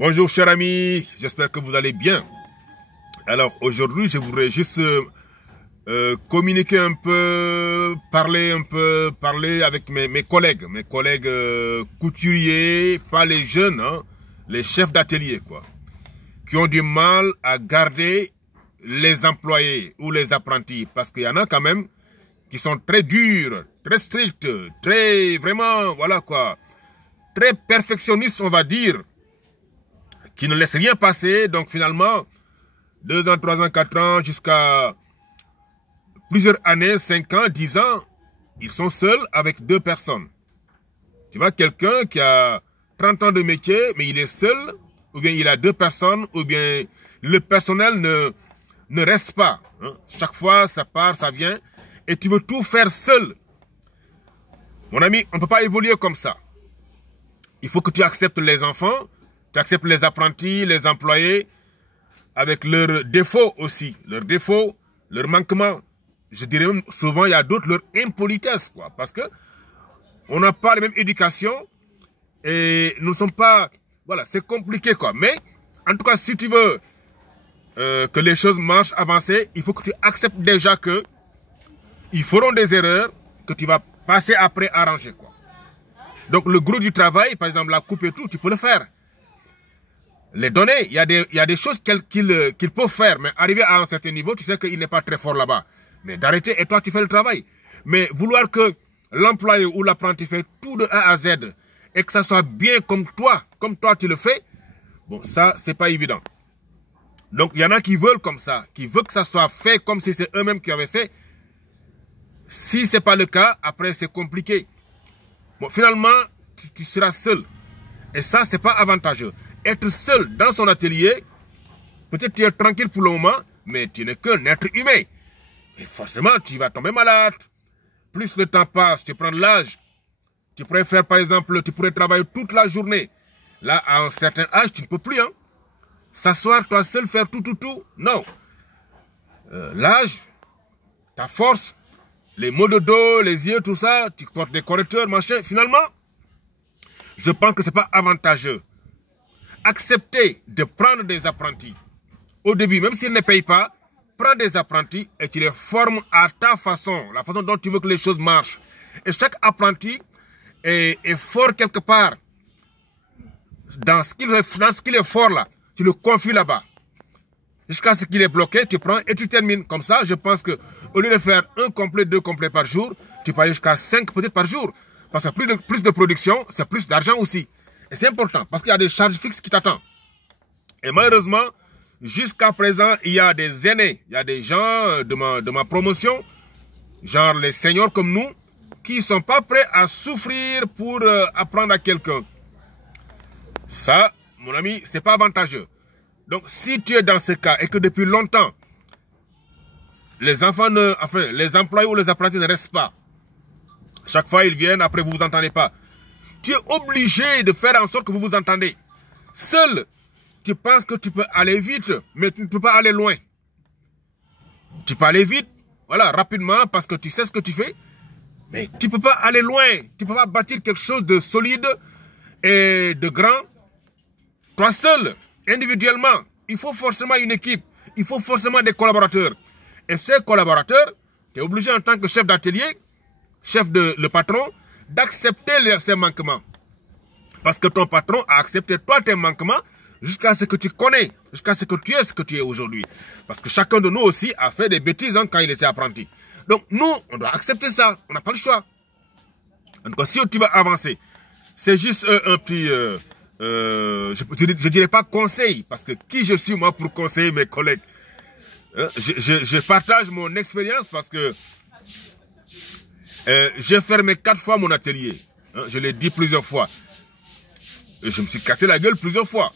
Bonjour chers amis, j'espère que vous allez bien. Alors aujourd'hui je voudrais juste communiquer un peu, parler avec mes collègues couturiers, pas les jeunes, hein, les chefs d'atelier quoi, qui ont du mal à garder les employés ou les apprentis, parce qu'il y en a quand même qui sont très durs, très stricts, très vraiment, voilà quoi, très perfectionnistes on va dire, qui ne laissent rien passer. Donc finalement, 2 ans, 3 ans, 4 ans, jusqu'à plusieurs années, 5 ans, 10 ans, ils sont seuls avec 2 personnes. Tu vois, quelqu'un qui a 30 ans de métier, mais il est seul, ou bien il a 2 personnes, ou bien le personnel ne reste pas. Hein. Chaque fois, ça part, ça vient, et tu veux tout faire seul. Mon ami, on ne peut pas évoluer comme ça. Il faut que tu acceptes les enfants, tu acceptes les apprentis, les employés, avec leurs défauts aussi, leurs défauts, leurs manquements. Je dirais même souvent, il y a d'autres, leur impolitesse, quoi, parce que on n'a pas la même éducation et nous ne sommes pas, voilà, c'est compliqué, quoi. Mais, en tout cas, si tu veux que les choses marchent, avancer, il faut que tu acceptes déjà que ils feront des erreurs que tu vas passer après arranger, quoi. Donc, le gros du travail, par exemple, la coupe et tout, tu peux le faire. Les données, il y a des choses qu'ils peuvent faire, mais arriver à un certain niveau, tu sais qu'il n'est pas très fort là-bas. Mais d'arrêter et toi, tu fais le travail. Mais vouloir que l'employé ou l'apprenti fait tout de A à Z et que ça soit bien comme toi tu le fais, bon, ça, c'est pas évident. Donc, il y en a qui veulent comme ça, qui veulent que ça soit fait comme si c'est eux-mêmes qui avaient fait. Si c'est pas le cas, après, c'est compliqué. Bon, finalement, tu seras seul. Et ça, c'est pas avantageux. Être seul dans son atelier, peut-être tu es tranquille pour le moment, mais tu n'es qu'un être humain. Et forcément, tu vas tomber malade. Plus le temps passe, tu prends de l'âge. Tu pourrais faire, par exemple, tu pourrais travailler toute la journée. Là, à un certain âge, tu ne peux plus, hein. S'asseoir, toi seul, faire tout. Non. L'âge, ta force, les maux de dos, les yeux, tout ça, tu portes des correcteurs, machin. Finalement, je pense que ce n'est pas avantageux. Accepter de prendre des apprentis. Au début, même s'ils ne payent pas, prends des apprentis et tu les formes à ta façon, la façon dont tu veux que les choses marchent. Et chaque apprenti est fort quelque part. Dans ce qu'il est fort là, tu le confies là-bas. Jusqu'à ce qu'il est bloqué, tu prends et tu termines. Comme ça, je pense que au lieu de faire 1 complet, 2 complets par jour, tu peux aller jusqu'à 5 peut-être par jour. Parce que plus de production, c'est plus d'argent aussi. Et c'est important parce qu'il y a des charges fixes qui t'attendent. Et malheureusement, jusqu'à présent, il y a des aînés, il y a des gens de ma promotion, genre les seniors comme nous, qui ne sont pas prêts à souffrir pour apprendre à quelqu'un. Ça, mon ami, c'est pas avantageux. Donc, si tu es dans ce cas et que depuis longtemps, les employés ou les apprentis ne restent pas, chaque fois ils viennent, après vous vous entendez pas, tu es obligé de faire en sorte que vous vous entendez. Seul, tu penses que tu peux aller vite, mais tu ne peux pas aller loin. Tu peux aller vite, voilà, rapidement, parce que tu sais ce que tu fais, mais tu ne peux pas aller loin. Tu ne peux pas bâtir quelque chose de solide et de grand. Toi seul, individuellement, il faut forcément une équipe. Il faut forcément des collaborateurs. Et ces collaborateurs, tu es obligé en tant que chef d'atelier, le patron, d'accepter ces manquements. Parce que ton patron a accepté toi tes manquements jusqu'à ce que tu connais, jusqu'à ce que tu es aujourd'hui. Parce que chacun de nous aussi a fait des bêtises quand il était apprenti. Donc nous, on doit accepter ça. On n'a pas le choix. En tout cas, si tu vas avancer, c'est juste un petit... je dirais pas conseil, parce que qui je suis moi pour conseiller mes collègues. Je partage mon expérience parce que j'ai fermé 4 fois mon atelier. Je l'ai dit plusieurs fois. Je me suis cassé la gueule plusieurs fois.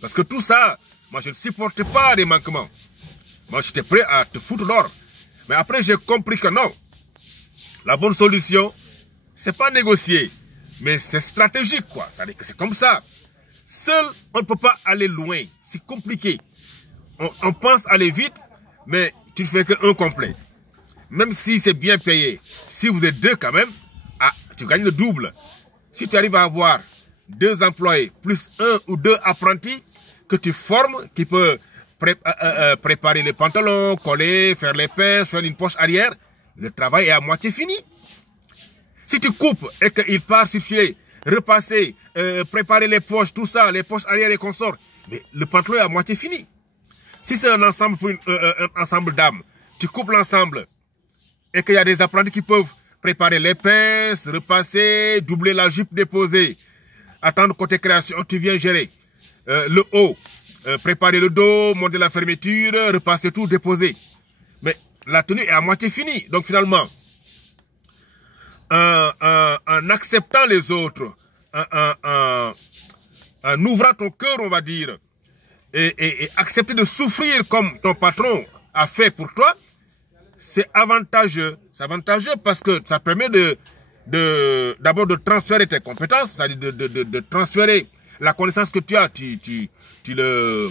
Parce que tout ça, moi je ne supportais pas des manquements. Moi j'étais prêt à te foutre dehors. Mais après j'ai compris que non. La bonne solution, c'est pas négocier. Mais c'est stratégique quoi. Ça veut dire que c'est comme ça. Seul, on ne peut pas aller loin. C'est compliqué. On pense aller vite, mais tu ne fais qu'un complet. Même si c'est bien payé. Si vous êtes 2 quand même, tu gagnes le double. Si tu arrives à avoir 2 employés plus 1 ou 2 apprentis que tu formes, qui peuvent préparer les pantalons, coller, faire les pinces, faire une poche arrière, le travail est à moitié fini. Si tu coupes et qu'il part suffire, repasser, préparer les poches, tout ça, les poches arrière et consorts, mais le pantalon est à moitié fini. Si c'est un ensemble pour un ensemble d'âmes, tu coupes l'ensemble et qu'il y a des apprentis qui peuvent préparer les pinces, repasser, doubler la jupe, déposer, attendre côté création, tu viens gérer le haut, préparer le dos, monter la fermeture, repasser tout, déposer. Mais la tenue est à moitié finie. Donc finalement, en acceptant les autres, en ouvrant ton cœur, on va dire, et accepter de souffrir comme ton patron a fait pour toi, c'est avantageux. C'est avantageux parce que ça permet d'abord de transférer tes compétences, c'est-à-dire de transférer la connaissance que tu as, tu le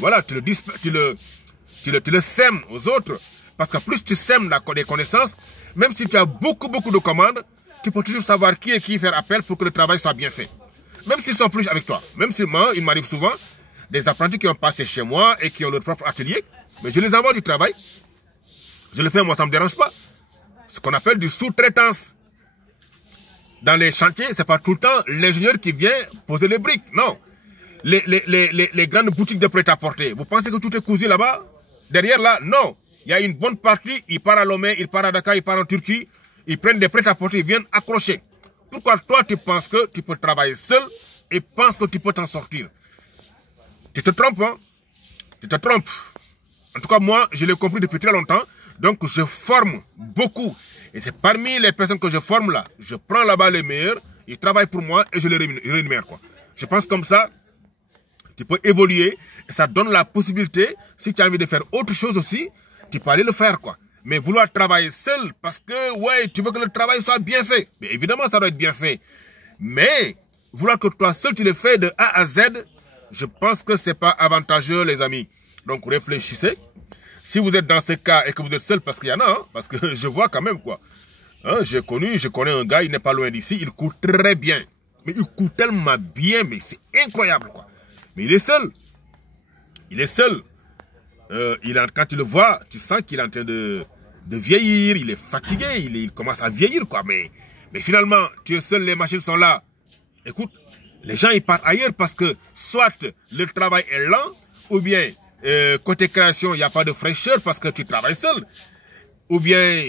sèmes aux autres. Parce que plus tu sèmes des connaissances, même si tu as beaucoup de commandes, tu peux toujours savoir qui et qui faire appel pour que le travail soit bien fait. Même s'ils sont plus avec toi. Même si moi, il m'arrive souvent des apprentis qui ont passé chez moi et qui ont leur propre atelier, mais je les envoie du travail. Je le fais, moi, ça ne me dérange pas. Ce qu'on appelle du sous-traitance. Dans les chantiers, ce n'est pas tout le temps l'ingénieur qui vient poser les briques. Non. Les grandes boutiques de prêt-à-porter, vous pensez que tout est cousu là-bas? Derrière là? Non. Il y a une bonne partie, ils partent à Lomé, ils partent à Dakar, ils partent en Turquie, ils prennent des prêt-à-porter, ils viennent accrocher. Pourquoi toi, tu penses que tu peux travailler seul et penses que tu peux t'en sortir? Tu te trompes, hein? Tu te trompes. En tout cas, moi, je l'ai compris depuis très longtemps. Donc, je forme beaucoup. Et c'est parmi les personnes que je forme là, je prends là-bas les meilleurs, ils travaillent pour moi et je les rémunère, quoi. Je pense comme ça, tu peux évoluer et ça donne la possibilité, si tu as envie de faire autre chose aussi, tu peux aller le faire, quoi. Mais vouloir travailler seul parce que, ouais, tu veux que le travail soit bien fait. Mais évidemment, ça doit être bien fait. Mais, vouloir que toi seul, tu le fais de A à Z, je pense que c'est pas avantageux, les amis. Donc, réfléchissez. Si vous êtes dans ce cas et que vous êtes seul, parce qu'il y en a, hein, parce que je vois quand même, quoi. Hein, je connais un gars, il n'est pas loin d'ici, il court très bien. Mais il court tellement bien, mais c'est incroyable, quoi. Mais il est seul. Il est seul. Quand tu le vois, tu sens qu'il est en train de vieillir, il est fatigué, il commence à vieillir, quoi. Mais finalement, tu es seul, les machines sont là. Écoute, les gens, ils partent ailleurs parce que soit le travail est lent, ou bien côté création, il n'y a pas de fraîcheur parce que tu travailles seul. Ou bien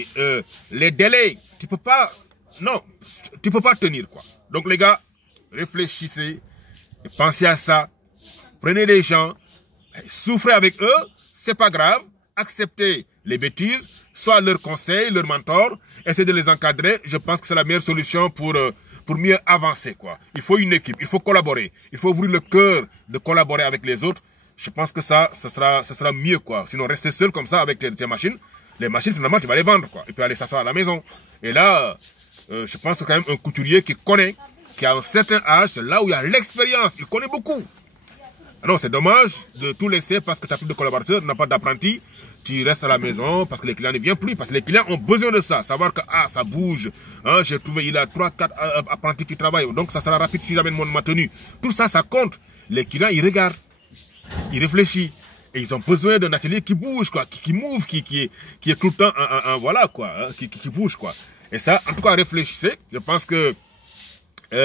les délais, tu peux pas tenir, quoi. Donc les gars, réfléchissez, et pensez à ça. Prenez des gens, souffrez avec eux, c'est pas grave. Acceptez les bêtises, soit leurs conseils, leurs mentors, essayez de les encadrer. Je pense que c'est la meilleure solution pour mieux avancer, quoi. Il faut une équipe, il faut collaborer. Il faut ouvrir le cœur de collaborer avec les autres. Je pense que ça sera mieux, quoi. Sinon, rester seul comme ça avec tes machines. Les machines, finalement, tu vas les vendre, quoi. Et puis aller s'asseoir à la maison. Et là, je pense que quand même un couturier qui connaît, qui a un certain âge, c'est là où il y a l'expérience. Il connaît beaucoup. Alors, c'est dommage de tout laisser parce que tu n'as plus de collaborateurs, tu n'as pas d'apprentis. Tu restes à la maison parce que les clients ne viennent plus. Parce que les clients ont besoin de ça. Savoir que, ça bouge. Hein, j'ai trouvé, il a 3-4 apprentis qui travaillent. Donc, ça sera rapide si j'amène ma tenue. Tout ça, ça compte. Les clients, ils regardent. Ils réfléchissent. Et ils ont besoin d'un atelier qui bouge, quoi, qui move, qui est tout le temps, voilà, quoi, hein, qui bouge, quoi. Et ça, en tout cas, réfléchissez. Je pense que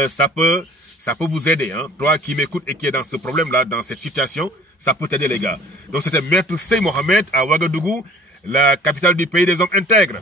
ça peut vous aider, hein. Toi qui m'écoutes et qui est dans ce problème-là, dans cette situation, ça peut t'aider, les gars. Donc, c'était Maître Sey Mohamed à Ouagadougou, la capitale du pays des hommes intègres.